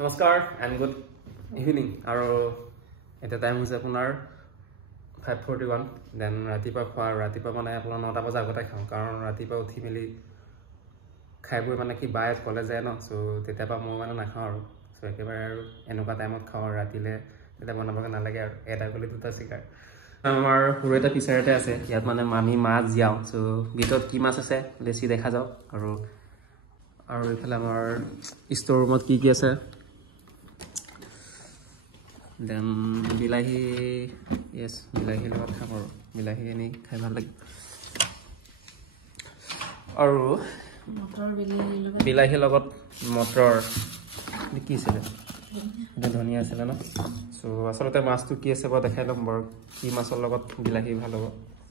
নমস্কাৰ and good evening আৰু এটা টাইম হৈছে আপোনাৰ 5:41 দেন ৰাতিপুৱা খোৱা ৰাতিপুৱা মানে আপোনাৰ 9টা বজাৰ আগতে খাওঁ কাৰণ ৰাতিপুৱা উঠি মেলি খাই বৈ মানে কি বায়ে কলেজ যায় ন চ' তেতিয়াৰ পৰা মই মানে নাখাওঁ আৰু চ' একেবাৰে আৰু এনেকুৱা টাইমত খাওঁ ৰাতিলৈ তেতিয়া বনাবগৈ নালাগে আৰু এটা গ'লে দুটা চিকাৰ আমাৰ সৰু এটা ফিচাৰতে আছে ইয়াত মানে আমি মাছ জীয়াওঁ চ' ভিতৰত কি মাছ আছে বেছি দেখা যাওক আৰু এইফালে আমাৰ ষ্ট'ৰ ৰুমত কি কি আছে দেন বিলাহী ইয়েছ বিলাহীৰ লগত খাম আৰু বিলাহী এনেই খাই ভাল লাগে আৰু বিলাহীৰ লগত মটৰ কি আছিলে এটা ধনিয়া আছিলে ন চ' আচলতে মাছটো কি আছে বাৰু দেখাই ল'ম বাৰু কি মাছৰ লগত বিলাহী ভাল হ'ব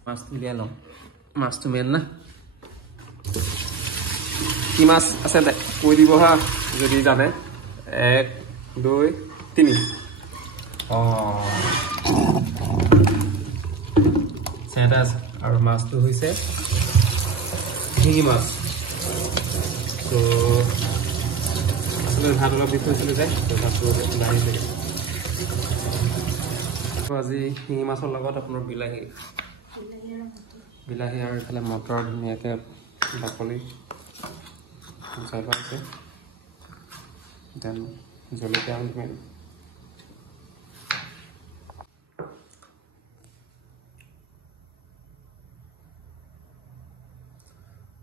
মাছটো উলিয়াই ল'ম মাছটো মেইন না কি মাছ আছে কৈ দিব হা যদি জানে 1 2 3 চেটা আছে আৰু মাছটো হৈছে শিঙি মাছ তো আসলে ভাত অলপ দি থৈছিলে যে ভাতটো বাঢ়ি যায় আজি শিঙি মাছৰ লগত আপোনাৰ বিলাহী আৰু এইফালে মটৰ ধুনীয়াকৈ বাকলি গুচাই লোৱা আছে দেন জলকীয়া মেইন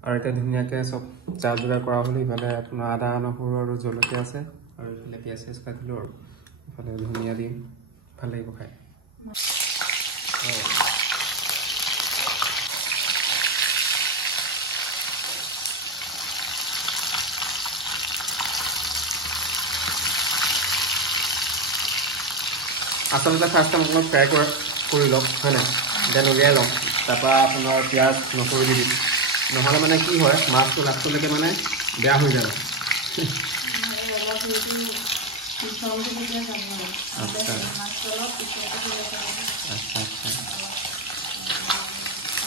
আৰু এতিয়া ধুনীয়াকৈ চব যা যোগাৰ কৰা হ'লে ইফালে আপোনাৰ আদা নহৰু আৰু জলকীয়া আছে আৰু ইফালে পিঁয়াজ চিয়াজ কাটিলোঁ আৰু ইফালে ধনিয়া দিম ভাল লাগিব খাই আচলতে ফাৰ্ষ্ট টাইম অকণমান ফ্ৰাই কৰি লওক হয় নাই দেন উলিয়াই লওঁ তাৰপৰা আপোনাৰ পিঁয়াজ নহৰু দি দিম নহ'লে মানে কি হয় মাছটো লাষ্টলৈকে মানে বেয়া হৈ যায়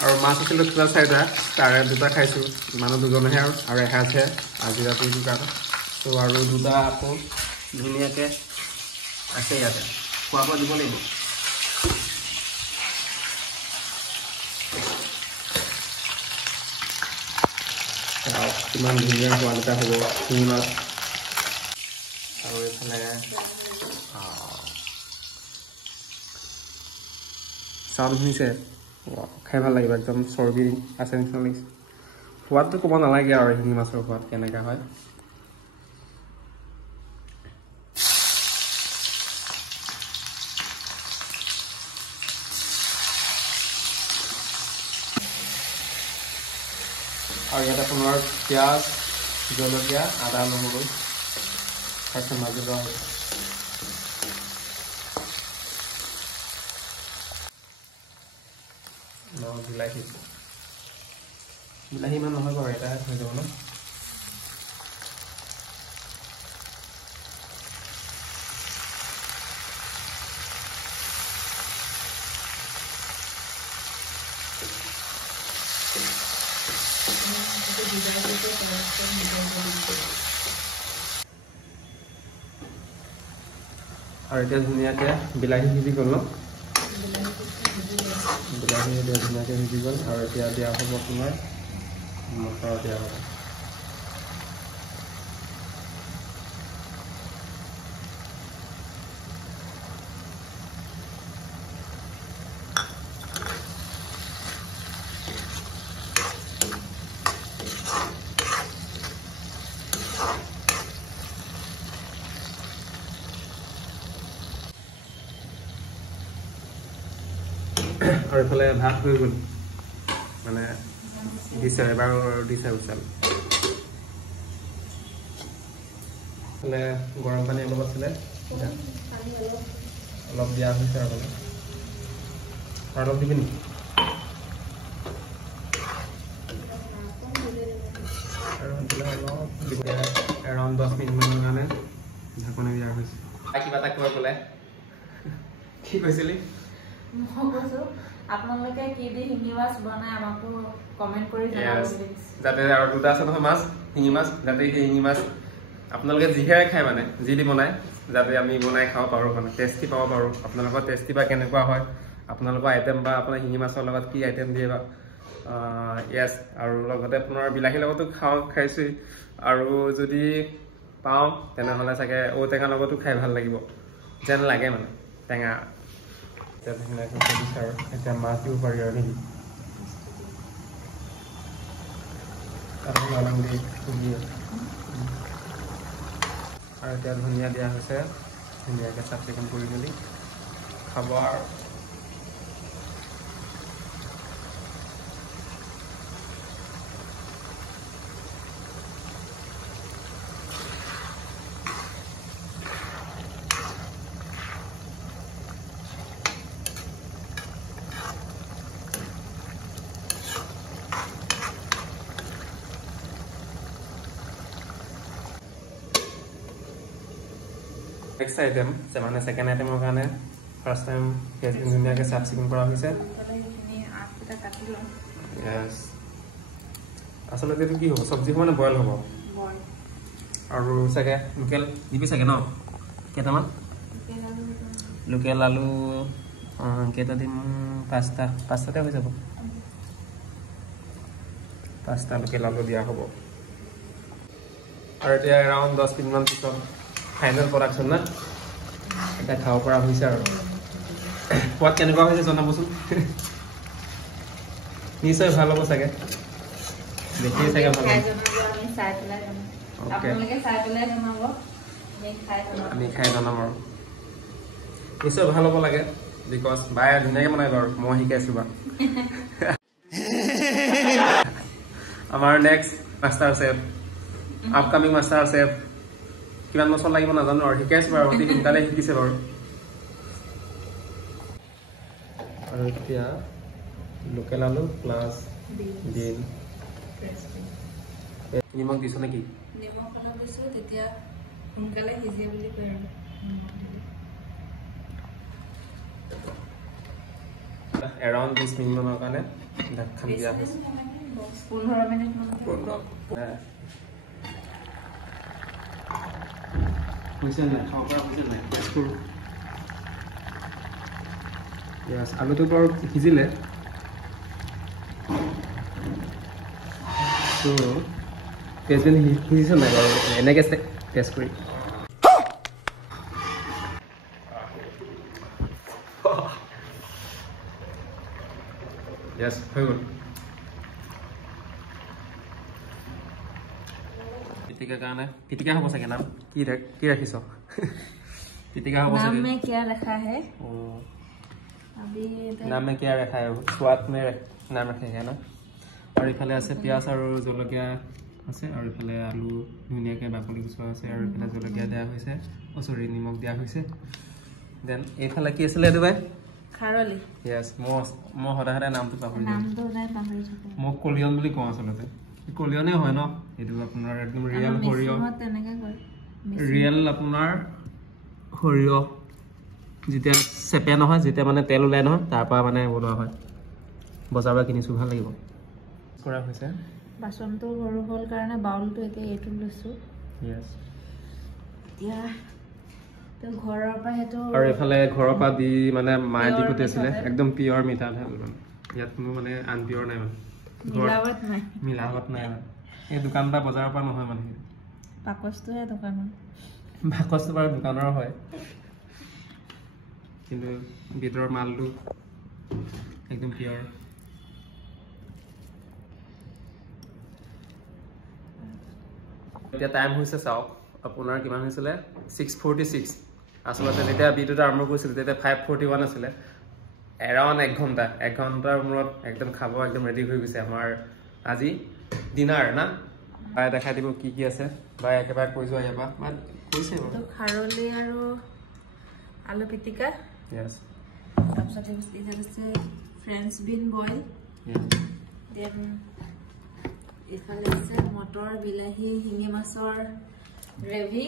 আৰু মাছ আছিলে দুটা চাৰিটা তাৰে দুটা খাইছোঁ মানুহ দুজনেহে আৰু এসাঁজহে আজি ৰাতি দুটা ত' আৰু দুটা আকৌ ধুনীয়াকৈ আছে ইয়াতে খোৱা বোৱা দিব লাগিব কিমান ধুনীয়া সোৱাদ এটা হ'ব শিঙি মাছ আৰু এইফালে চাউল শুনিছে খাই ভাল লাগিব একদম চৰ্বি আছে নিচিনা লাগিছে সোৱাদটো ক'ব নালাগে আৰু শিঙি মাছৰ সোৱাদ কেনেকুৱা হয় আৰু ইয়াত আপোনাৰ পিঁয়াজ জলকীয়া আদা নহৰু ফাৰ্ষ্ট মাজি লোৱা হৈছে বিলাহী ইমান নহয় বাৰু এটা হৈ যাব ন আৰু এতিয়া ধুনীয়াকৈ বিলাহী সিজি গ'ল ন বিলাহী এতিয়া ধুনীয়াকৈ সিজি গ'ল আৰু এতিয়া দিয়া হ'ব আপোনাৰ মটৰ দিয়া হ'ব আৰু এইফালে ভাত হৈ গ'ল মানে দিছে এবাৰ দিছে উচাল এইফালে গৰম পানী অলপ আছিলে অলপ দিয়া হৈছে আৰু অলপ দিবি নেকি আৰু অলপ দিব এৰাউণ্ড 10 মিনিটমানৰ কাৰণে ঢাকনি দিয়া হৈছে কিবা এটা কৈ বোলে কি কৈছিলি আপোনালোকে কি দি শিঙি মাছ বনাই আমাকো কমেন্ট কৰি জনাব যাতে আৰু দুটা আছে নহয় মাছ শিঙি মাছ যাতে শিঙি মাছ আপোনালোকে যিহেৰে খায় মানে যি দি বনায় যাতে আমি বনাই খাব পাৰোঁ মানে টেষ্টি পাব পাৰোঁ আপোনালোকৰ টেষ্টি বা কেনেকুৱা হয় আপোনালোকৰ আইটেম বা আপোনাৰ শিঙি মাছৰ লগত কি আইটেম দিয়ে বা য়েছ আৰু লগতে আপোনাৰ বিলাহীৰ লগতো খাইছোঁ আৰু যদি পাওঁ তেনেহ'লে চাগে ঔটেঙাৰ লগতো খাই ভাল লাগিব যেন লাগে মানে টেঙা এতিয়া মাছ দিব পাৰি আৰু নেকি আৰু এতিয়া ধনিয়া দিয়া হৈছে ধুনীয়াকৈ চাফ চিকুণ কৰি মেলি খাব আৰু নেক্সট আইটেম মানে ছেকেণ্ড আইটেমৰ কাৰণে ফাৰ্ষ্ট টাইম পিঁয়াজখিনি ধুনীয়াকৈ চাফ চিকুণ কৰা হৈছে আচলতে এইটো কি হ'ব চব্জি মানে বইল হ'ব আৰু চাগে লোকেল দিবি চাগে ন কেইটামান লোকেল আলু কেইটা দিম পাঁচটাতে হৈ যাব 5টা লোকেল আলু দিয়া হ'ব আৰু এতিয়া এৰাউণ্ড 10 মিনিটমান পিছত ফাইনেল প্ৰডাকশ্যন না এতিয়া খাব পৰা হৈছে আৰু সোৱাদ কেনেকুৱা হৈছে জনাবচোন নিশ্চয় ভাল হ'ব চাগে দেখিয়ে চাগে ভাল আমি খাই জনাম আৰু নিশ্চয় ভাল হ'ব লাগে বিকজ বায়ে ধুনীয়াকৈ বনাই বাৰু মই শিকাইছোঁ বাৰু আমাৰ next master chef upcoming master chef কিমান বছৰ লাগিব নাজানো আৰু শিকাইছোঁ বাৰু অতি সোনকালে শিকিছে বাৰু আৰু এতিয়া লোকেল আলু প্লাছ ডিম নিমখ দিছোঁ নেকি নিমখ অলপ দিছোঁ তেতিয়া সোনকালে সিজে বুলি কয় আৰু এৰাউণ্ড 20 মিনিটমানৰ কাৰণে ঢাকখন দিয়া হৈছে 15 মিনিট হৈছে নাই খাব পৰা হৈছে নাই য়েছ আলুটো বাৰু সিজিলে ত' টেষ্টবিন সিজিছে নাই বাৰু এনেকৈ টেষ্ট কৰি য়েছ হৈ গ'ল পিটিকাৰ কাৰণে পিটিকা হ'ব চাগে নাম কি ৰাখিছ পিটিকা হ'ব চাগে नाम में क्या रखा है अभी नाम में क्या रखा है स्वाद में नाम रखे है ना और इफाले আছে পিয়াজ আৰু জলকীয়া আছে আৰু ইফালে আলু ধুনীয়াকৈ বাকলি গুচোৱা আছে আৰু ইফালে জলকীয়া দিয়া হৈছে সৰি নিমখ দিয়া হৈছে দেন এইফালে কি আছিলে এইটো ভাই খাৰলি য়েছ মই সদায় নামটো পাহৰি যাওঁ নামটো নাই পাহৰি থাকোঁ মই কলিয়ন বুলি কওঁ আচলতে কলিয়নে হয় ন এইটো আপোনাৰ একদম ৰিয়েল সৰিয়হ তেনেকৈ কয় ৰিয়েল আপোনাৰ সৰিয়হ যেতিয়া চেপে নহয় যেতিয়া মানে তেল ওলাই নহয় তাৰ পৰা মানে বনোৱা হয় বজাৰৰ পৰা কিনিছোঁ ভাল লাগিব কৰা হৈছে বাচনটো সৰু হ'ল কাৰণে বাউলটো এতিয়া এইটো লৈছোঁ য়েছ এতিয়া তো ঘৰৰ পৰা সেইটো আৰু এফালে ঘৰৰ পৰা দি মানে মায়ে দি পঠিয়াইছিলে একদম পিয়ৰ মিঠাতেল মানে ইয়াত কোনো মানে আনপিয়ৰ নাই মানে মিলাৱট নাই মানে এই দোকান বা বজাৰৰ পৰা নহয় মানে বাকচটোহে দোকানৰ বাকচটো বাৰু দোকানৰ হয় কিন্তু ভিতৰৰ মালটো একদম পিয়ৰ এতিয়া টাইম হৈছে চাওক আপোনাৰ কিমান হৈছিলে 6:46 আচলতে যেতিয়া ভিডিঅ'টো আৰম্ভ কৰিছিলোঁ তেতিয়া 5:41 আছিলে এৰাউণ্ড 1 ঘণ্টাৰ মূৰত একদম খাব একদম ৰেডি হৈ গৈছে আমাৰ আজি ডিনাৰ না বাই দেখাই দিব কি আছে বাই একেবাৰে কৈ যোৱা ইয়াৰ পৰা কৈছে বাৰু খাৰলি আৰু আলু পিটিকা য়েছ তাৰপিছত আছে ফ্ৰেঞ্চ বিন বইল দেন এইফালে আছে মটৰ বিলাহী শিঙি মাছৰ গ্ৰেভি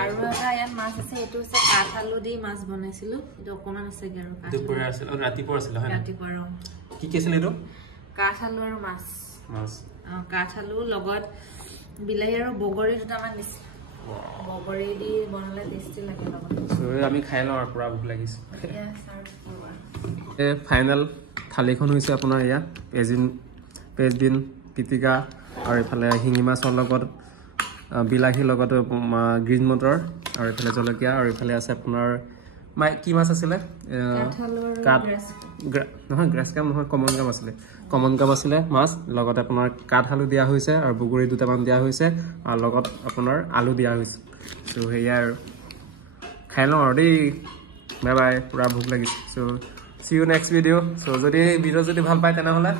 আৰু এটা ইয়াত মাছ আছে এইটো হৈছে কাঠ আলু দি মাছ বনাইছিলোঁ এইটো অকণমান আছেগৈ আৰু দুপৰীয়া আছিল আৰু ৰাতিপুৱা আছিল ৰাতিপুৱা কি আছিল এইটো কাঠ আলু আৰু মাছ কাঠ আলু লগত বিলাহী আৰু বগৰী দুটামান দিছে বগৰী দি বনালে টেষ্টি লাগে লগত সো আমি খাই লওঁ আৰু পুৰা ভোক লাগিছে ইয়া সাৰ্ভ কৰা ফাইনেল থালিখন হৈছে আপোনাৰ ইয়া পেজবিন পিটিকা আৰু ইফালে শিঙি মাছৰ লগত বিলাহীৰ লগত গ্ৰীণ মটৰ আৰু ইফালে জলকীয়া আৰু ইফালে আছে আপোনাৰ কি মাছ আছিলে নহয় গ্ৰাছ কাপ নহয় কমন কাপ আছিলে মাছ লগতে আপোনাৰ কাঠআলু দিয়া হৈছে আৰু বগৰী দুটামান দিয়া হৈছে আৰু লগত আপোনাৰ আলু দিয়া হৈছে চ' সেয়াই আৰু খাই লওঁ আৰু দেই বাই বাই পুৰা ভোক লাগিছে চ' see you next video so যদি ভিডিও যদি ভাল পায় তেনেহলে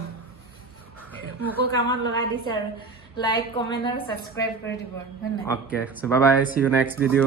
মোকো কামত লগাই দিছে আৰু লাইক কমেন্ট আৰু সাবস্ক্ৰাইব কৰি দিব okay so bye bye see you next video